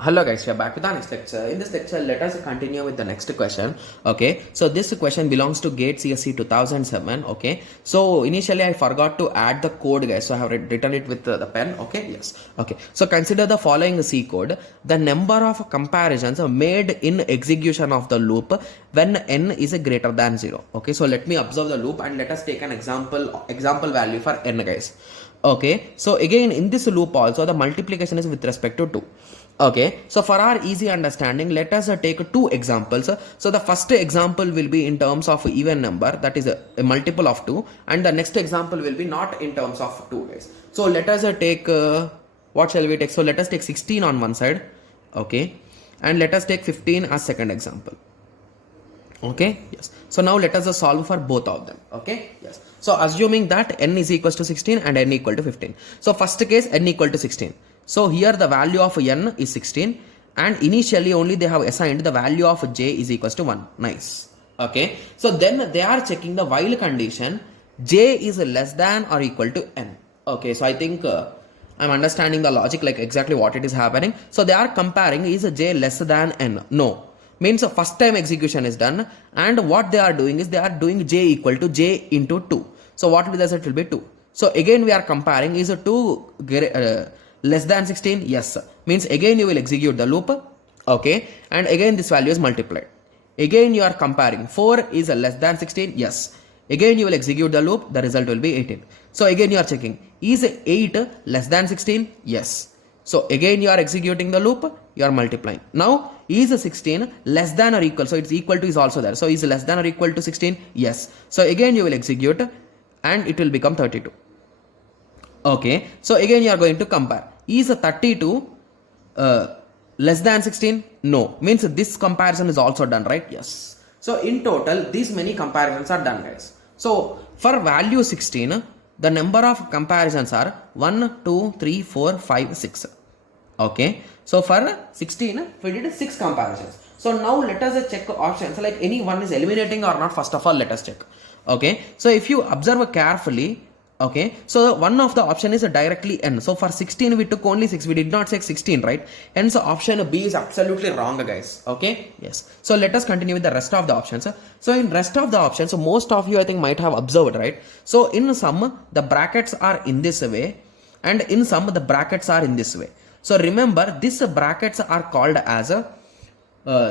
Hello guys, we are back with our next lecture. In this lecture, let us continue with the next question. Okay, so this question belongs to GATE CSE 2007. Okay, so initially I forgot to add the code, guys, so I have written it with the pen. Okay, yes. Okay, so consider the following C code. The number of comparisons made in execution of the loop when n is greater than 0. Okay, so let me observe the loop and let us take an example value for n, guys. Okay, so again in this loop also the multiplication is with respect to 2. Okay, so for our easy understanding, let us take two examples. So the first example will be in terms of even number, that is a multiple of 2, and the next example will be not in terms of 2, guys. So let us take, what shall we take? So let us take 16 on one side, okay, and let us take 15 as second example. Okay, yes. So now let us solve for both of them. Okay, yes. So assuming that n is equals to 16 and n equal to 15. So first case n equal to 16. So here the value of n is 16 and initially only they have assigned the value of j is equals to 1. Nice. Okay. So then they are checking the while condition j is less than or equal to n. Okay. So I think I'm understanding the logic, like exactly what it is happening. So they are comparing is j less than n. No. Means the first time execution is done and what they are doing is they are doing j equal to j into 2. So what will the result will be 2. So again we are comparing is 2 less than 16, yes, means again you will execute the loop, okay, and again this value is multiplied. Again you are comparing 4 is less than 16, yes, again you will execute the loop, the result will be 18. So again you are checking is 8 less than 16, yes, so again you are executing the loop, you are multiplying. Now is 16 less than or equal, so it's equal to is also there, so is less than or equal to 16, yes, so again you will execute and it will become 32. Okay, so again you are going to compare. Is 32 less than 16? No. Means this comparison is also done, right? Yes. So in total, these many comparisons are done, guys. So for value 16, the number of comparisons are 1, 2, 3, 4, 5, 6. Okay. So for 16, we did 6 comparisons. So now let us check options. Like any one is eliminating or not. First of all, let us check. Okay. So if you observe carefully, okay, so one of the option is directly n. So for 16 we took only 6, we did not say 16, right? Hence option B is absolutely wrong, guys. Okay, yes. So let us continue with the rest of the options. So in rest of the options, so most of you I think might have observed, right? So in some the brackets are in this way and in some the brackets are in this way. So remember these brackets are called as a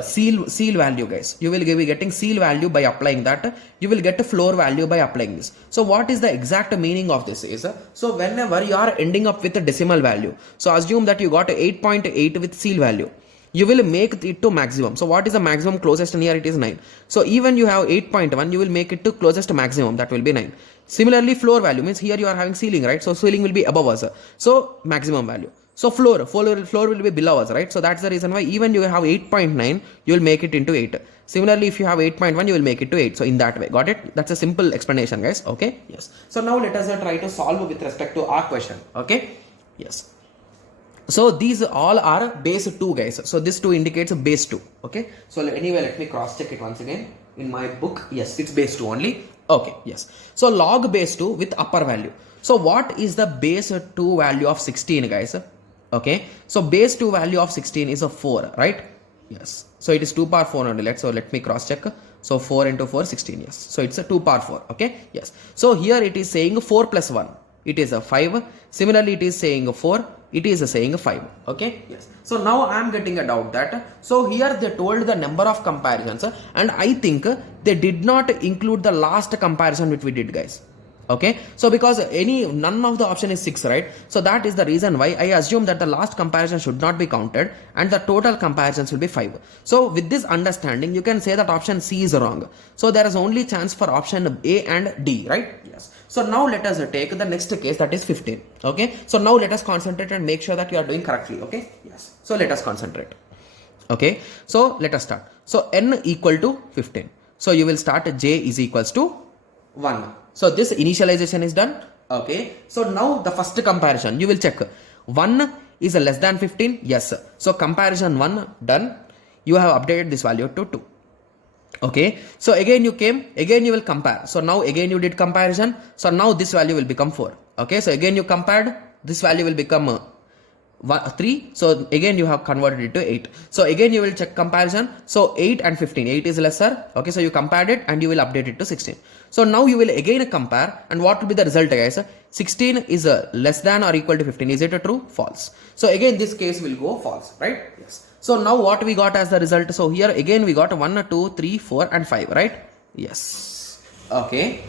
seal value, guys. You will be getting seal value by applying that. You will get a floor value by applying this. So what is the exact meaning of this is, so whenever you are ending up with a decimal value, so assume that you got 8.8 with seal value, you will make it to maximum. So what is the maximum closest near? It is 9. So even you have 8.1, you will make it to closest maximum, that will be 9. Similarly, floor value means here you are having ceiling, right? So ceiling will be above us, so maximum value. So floor will be below us, right? So that's the reason why even you have 8.9, you will make it into 8. Similarly, if you have 8.1, you will make it to 8. So in that way, got it? That's a simple explanation, guys. Okay, yes. So now let us try to solve with respect to our question. Okay, yes. So these all are base 2, guys. So this 2 indicates base 2. Okay, so anyway, let me cross check it once again in my book. Yes, it's base 2 only. Okay, yes. So log base 2 with upper value. So what is the base 2 value of 16, guys? Okay, so base 2 value of 16 is a 4, right? Yes, so it is 2 power 4 only. Let me cross check. So 4 into 4, 16, yes, so it's a 2 power 4. Okay, yes, so here it is saying 4 plus 1, it is a 5. Similarly, it is saying 4, it is saying 5. Okay, yes. So now I am getting a doubt that, so here they told the number of comparisons and I think they did not include the last comparison which we did, guys. Okay, so because none of the option is 6, right? So that is the reason why I assume that the last comparison should not be counted and the total comparisons will be 5. So with this understanding, you can say that option C is wrong. So there is only chance for option A and D, right? Yes. So now let us take the next case, that is 15. Okay, so now let us concentrate and make sure that you are doing correctly. Okay, yes. So let us concentrate. Okay, so let us start. So n equal to 15. So you will start j is equals to 1. So this initialization is done. Okay, so now the first comparison you will check. 1 is less than 15, yes. So comparison 1 done. You have updated this value to 2. Okay, so again you will compare. So now again you did comparison. So now this value will become 4. Okay, so again you compared, this value will become 3, so again you have converted it to 8. So again you will check comparison. So 8 and 15, 8 is lesser. Okay, so you compared it and you will update it to 16. So now you will again compare, and what will be the result, guys? 16 is less than or equal to 15. Is it a true? False. So again this case will go false, right? Yes. So now what we got as the result? So here again we got 1, 2, 3, 4 and 5, right? Yes. Okay.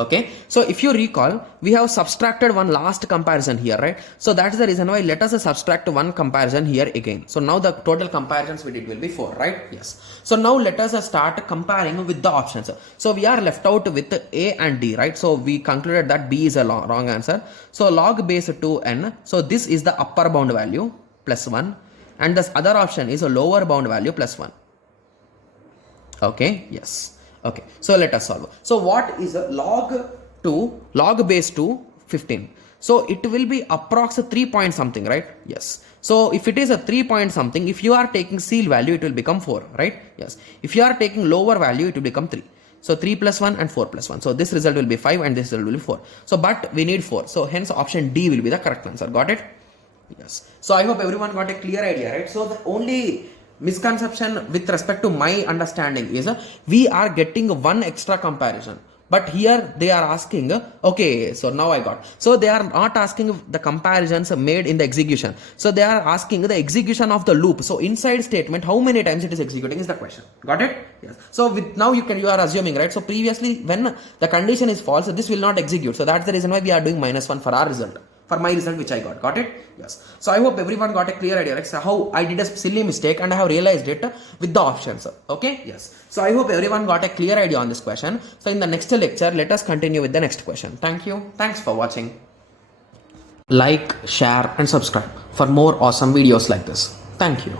Okay, so if you recall, we have subtracted one last comparison here, right? So that is the reason why let us subtract one comparison here again. So now the total comparisons we did will be 4, right? Yes. So now let us start comparing with the options. So we are left out with A and D, right? So we concluded that B is a wrong answer. So log base 2n. So this is the upper bound value plus 1, and this other option is a lower bound value plus 1. Okay, yes. Okay, so let us solve. So what is a log base 2 15? So it will be approx 3 point something, right? Yes. So if it is a 3 point something, if you are taking seal value, it will become 4, right? Yes. If you are taking lower value, it will become 3. So 3 plus 1 and 4 plus 1. So this result will be 5 and this result will be 4. So but we need 4. So hence option D will be the correct answer. Got it? Yes. So I hope everyone got a clear idea, right? So the only misconception with respect to my understanding is we are getting one extra comparison, but here they are asking, okay, so now I got, so they are not asking the comparisons made in the execution, so they are asking the execution of the loop. So inside statement, how many times it is executing is the question. Got it? Yes. So with now you are assuming, right? So previously when the condition is false, this will not execute. So that's the reason why we are doing -1 for our result, for my result which I got it? Yes. So I hope everyone got a clear idea, like so how I did a silly mistake and I have realized it with the options. Okay? Yes. So I hope everyone got a clear idea on this question. So in the next lecture, let us continue with the next question. Thank you. Thanks for watching. Like, share and subscribe for more awesome videos like this. Thank you.